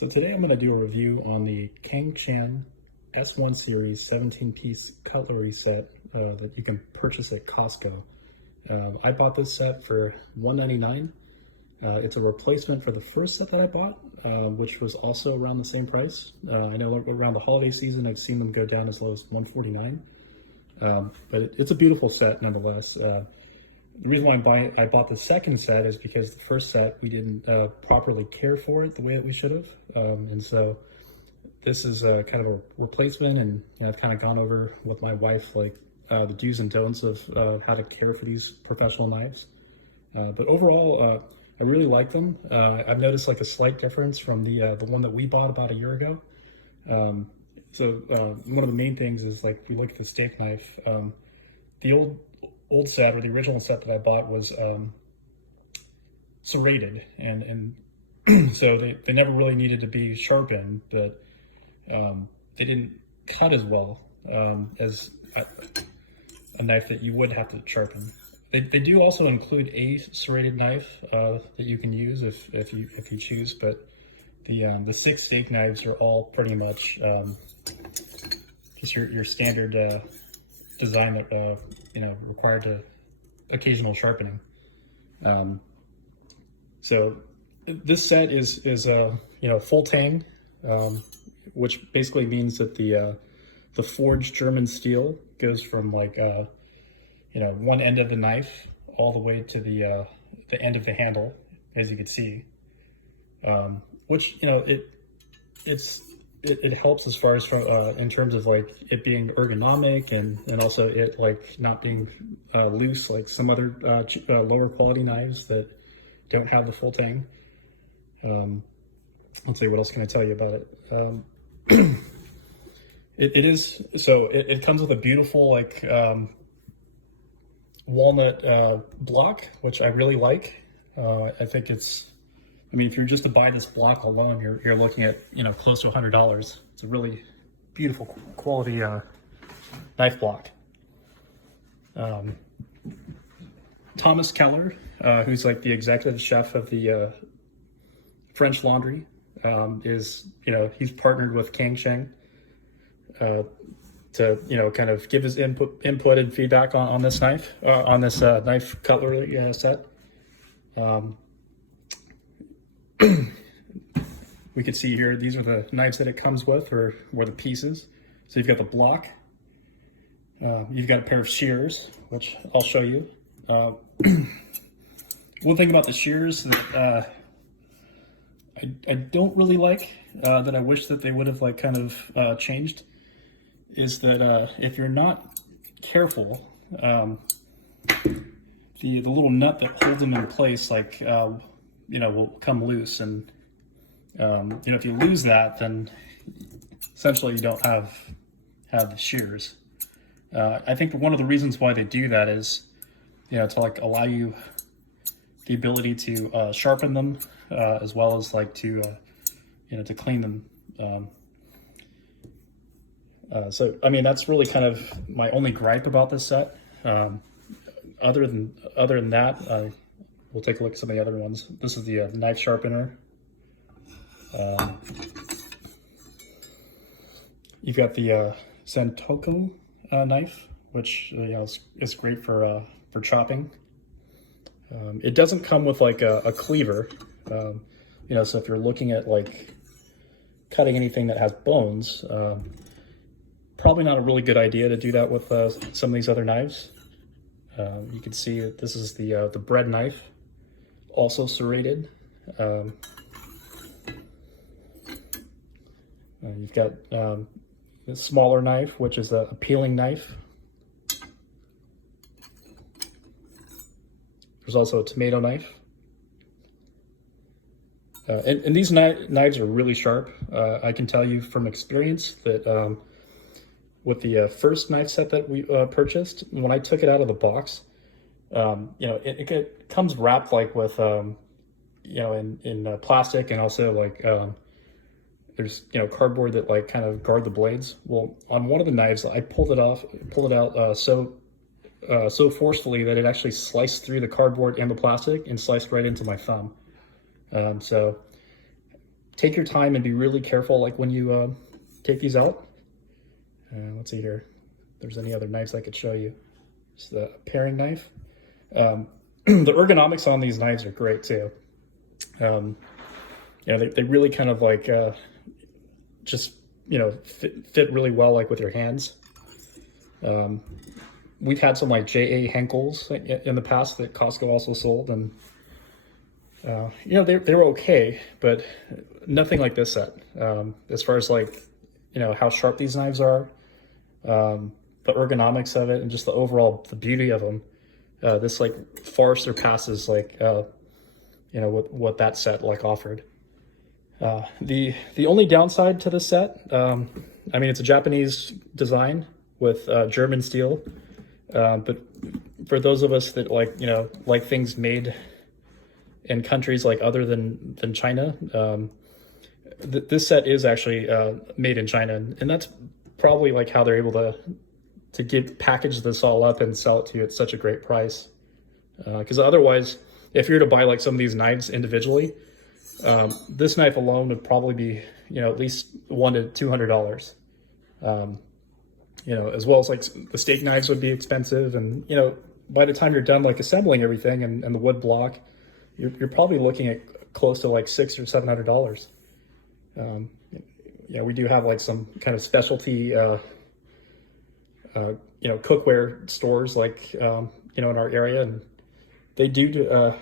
So today I'm going to do a review on the Kang-Chan S1 Series 17-piece cutlery set that you can purchase at Costco. I bought this set for $199. It's a replacement for the first set that I bought, which was also around the same price. I know around the holiday season I've seen them go down as low as $149, but it's a beautiful set nonetheless. The reason why I bought the second set is because the first set we didn't properly care for it the way that we should have, and so this is kind of a replacement. And I've kind of gone over with my wife like the do's and don'ts of how to care for these professional knives. But overall, I really like them. I've noticed like a slight difference from the one that we bought about a year ago. One of the main things is like we look at the steak knife. The old set, or the original set that I bought, was serrated, and so they never really needed to be sharpened, but they didn't cut as well as a knife that you would have to sharpen. They do also include a serrated knife that you can use if you choose, but the 6 steak knives are all pretty much just your standard design that required to occasional sharpening. So this set is full tang, which basically means that the forged German steel goes from like one end of the knife all the way to the end of the handle, as you can see, which it helps as far as from in terms of like it being ergonomic, and also it like not being loose like some other lower quality knives that don't have the full tang. Let's see, what else can I tell you about it? It comes with a beautiful like walnut block, which I really like. I think if you're just to buy this block alone, you're looking at close to $100. It's a really beautiful quality knife block. Thomas Keller, who's like the executive chef of the French Laundry, he's partnered with Kang-Chan to kind of give his input and feedback on this knife, on this knife cutlery set. We can see here, these are the knives that it comes with, or the pieces. So you've got the block, you've got a pair of shears, which I'll show you. One thing about the shears that I don't really like, that I wish that they would have like kind of changed, is that if you're not careful, the little nut that holds them in place like will come loose, and if you lose that, then essentially you don't have the shears. I think one of the reasons why they do that is to like allow you the ability to sharpen them, as well as like to clean them. That's really kind of my only gripe about this set. Other than that, we'll take a look at some of the other ones. This is the knife sharpener. You've got the Sentoku knife, which is great for chopping. It doesn't come with like a cleaver, so if you're looking at like cutting anything that has bones, probably not a really good idea to do that with some of these other knives. You can see that this is the bread knife, also serrated. You've got a smaller knife, which is a peeling knife. There's also a tomato knife. And these knives are really sharp. I can tell you from experience that with the first knife set that we purchased, when I took it out of the box, it comes wrapped like with in plastic, and also like there's cardboard that like kind of guard the blades. Well, on one of the knives, I pulled it out so forcefully that it actually sliced through the cardboard and the plastic and sliced right into my thumb. So take your time and be really careful, like when you take these out. Let's see here. If there's any other knives I could show you. It's the paring knife. The ergonomics on these knives are great too. They really kind of like just fit really well like with your hands. We've had some like J.A. Henkel's in the past that Costco also sold, and they were okay, but nothing like this set. As far as like how sharp these knives are, the ergonomics of it, and just the beauty of them, this like far surpasses like what that set like offered. The only downside to this set, it's a Japanese design with German steel, but for those of us that like things made in countries like other than China, this set is actually made in China, and that's probably like how they're able to package this all up and sell it to you at such a great price. Because otherwise, if you were to buy like some of these knives individually, this knife alone would probably be at least $100 to $200. As well as like the steak knives would be expensive, and by the time you're done like assembling everything and the wood block, you're probably looking at close to like $600 or $700. We do have like some kind of specialty cookware stores like in our area, and they do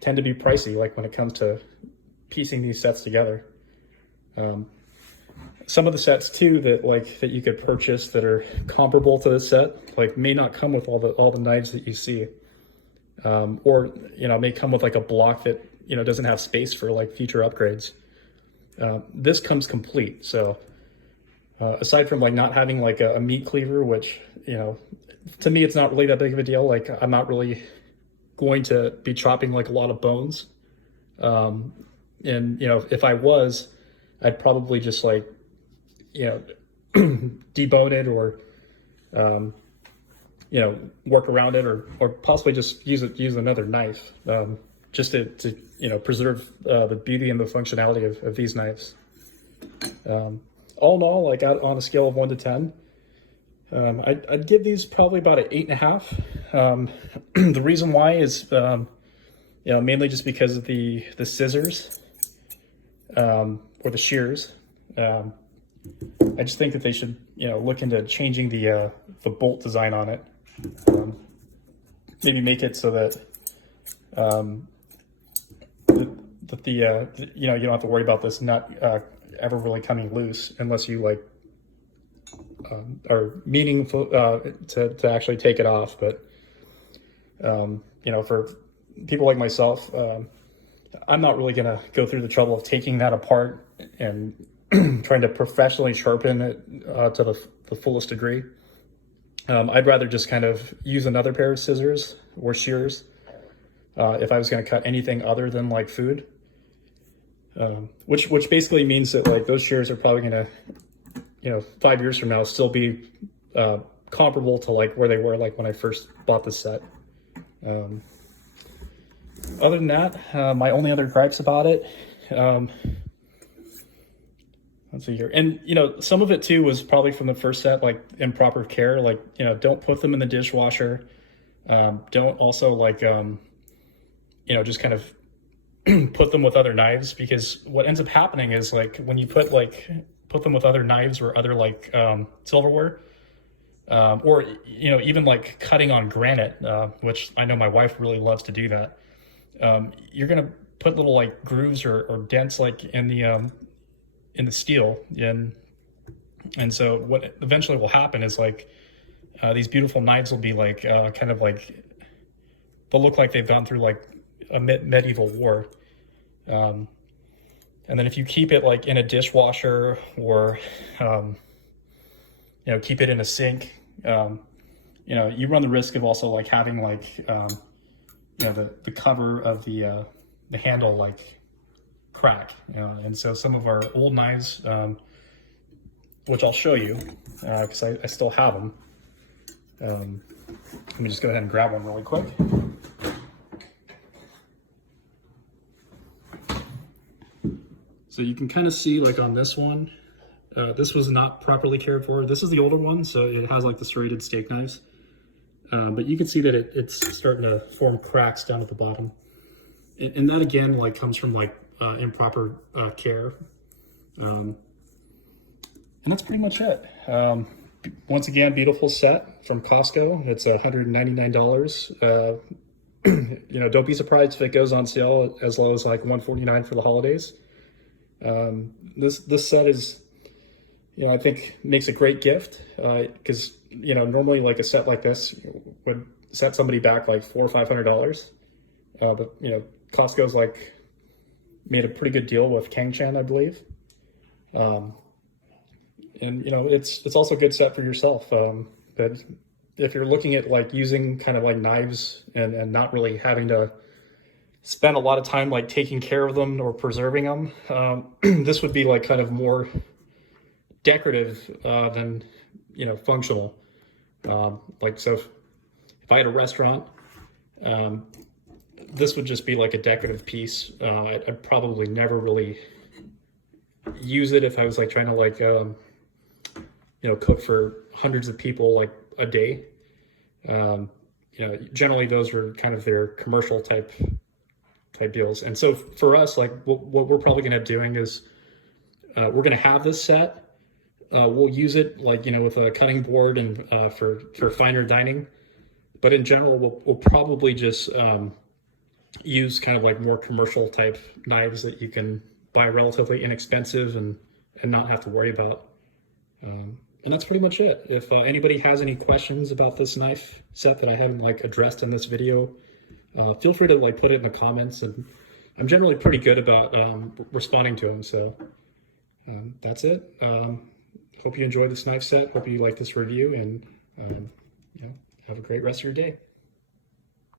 tend to be pricey like when it comes to piecing these sets together. Some of the sets too that you could purchase that are comparable to this set like may not come with all the knives that you see, or may come with like a block that doesn't have space for like future upgrades. This comes complete, so aside from like not having like a meat cleaver, which to me it's not really that big of a deal. Like I'm not really going to be chopping like a lot of bones, and if I was, I'd probably just like debone it, or work around it, or possibly just use another knife, just to preserve the beauty and the functionality of these knives. All in all, like on a scale of 1 to 10, I'd give these probably about an 8.5. The reason why is mainly just because of the scissors, or the shears. I just think that they should look into changing the bolt design on it. Maybe make it so that you don't have to worry about this not ever really coming loose unless you like are meaningful to actually take it off. But for people like myself, I'm not really gonna go through the trouble of taking that apart and trying to professionally sharpen it to the fullest degree. I'd rather just kind of use another pair of scissors or shears if I was going to cut anything other than like food, which basically means that like those shears are probably going to 5 years from now still be comparable to like where they were like when I first bought the set. Other than that, my only other gripes about it, let's see here. And, some of it too was probably from the first set, like improper care, like, don't put them in the dishwasher. Don't also like, just kind of put them with other knives, because what ends up happening is like when you put them with other knives or other like silverware, or, even like cutting on granite, which I know my wife really loves to do that. You're going to put little like grooves or dents like in the steel, and so what eventually will happen is like these beautiful knives will be like kind of like they'll look like they've gone through like a medieval war, and then if you keep it like in a dishwasher or keep it in a sink, you run the risk of also like having like the cover of the handle like crack, and so some of our old knives, which I'll show you because I still have them. Let me just go ahead and grab one really quick. So So you can kind of see like on this one, this was not properly cared for. This is the older one, so it has like the serrated steak knives. But you can see that it's starting to form cracks down at the bottom. And that again, like comes from like improper care. And that's pretty much it. Once again, beautiful set from Costco. It's $199. You know, don't be surprised if it goes on sale as low as like $149 for the holidays. This set is, you know, I think makes a great gift because you know, normally like a set like this would set somebody back like $400 or $500. But you know, Costco's like made a pretty good deal with Kang-chan, I believe. And you know, it's also a good set for yourself. But if you're looking at like using kind of like knives and not really having to spend a lot of time like taking care of them or preserving them, this would be like kind of more decorative than, you know, functional. Like, so if I had a restaurant, this would just be like a decorative piece. I'd probably never really use it if I was like trying to like, you know, cook for hundreds of people like a day. You know, generally those are kind of their commercial type deals. And so for us, like what we're probably going to be doing is we're going to have this set. We'll use it like, you know, with a cutting board and for finer dining. But in general, we'll probably just use kind of like more commercial type knives that you can buy relatively inexpensive and not have to worry about. And that's pretty much it. If anybody has any questions about this knife set that I haven't like addressed in this video, feel free to like put it in the comments, and I'm generally pretty good about responding to them. So that's it. Hope you enjoyed this knife set. Hope you like this review, and you know, have a great rest of your day.